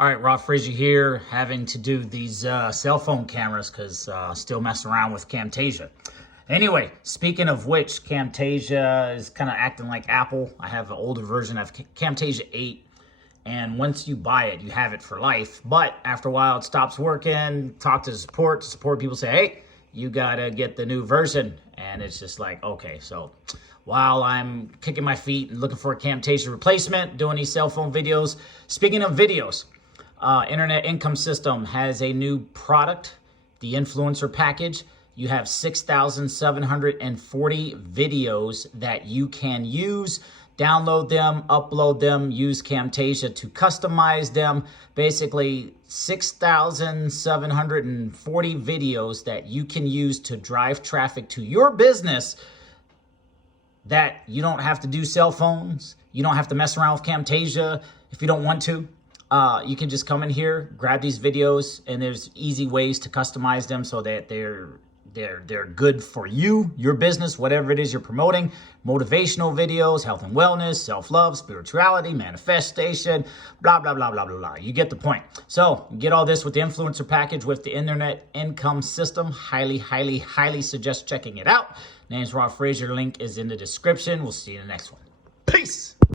All right, Rob Frazier here, having to do these cell phone cameras because still messing around with Camtasia. Anyway, speaking of which, Camtasia is kind of acting like Apple. I have an older version of Camtasia 8, and once you buy it, you have it for life. But after a while, it stops working. Talk to support people say, hey, you gotta get the new version. And it's just like, okay, so while I'm kicking my feet and looking for a Camtasia replacement, doing these cell phone videos. Speaking of videos, Internet Income System has a new product, the Influencer Package. You have 6,740 videos that you can use. Download them, upload them, use Camtasia to customize them. Basically, 6,740 videos that you can use to drive traffic to your business that you don't have to do cell phones. You don't have to mess around with Camtasia if you don't want to. You can just come in here, grab these videos, and there's easy ways to customize them so that they're good for you, your business, whatever it is you're promoting. Motivational videos, health and wellness, self-love, spirituality, manifestation, blah, blah, blah, blah, blah, blah. You get the point. So get all this with the Influencer Package with the Internet Income System. Highly, highly, highly suggest checking it out. Name's Rob Frazier. Link is in the description. We'll see you in the next one. Peace.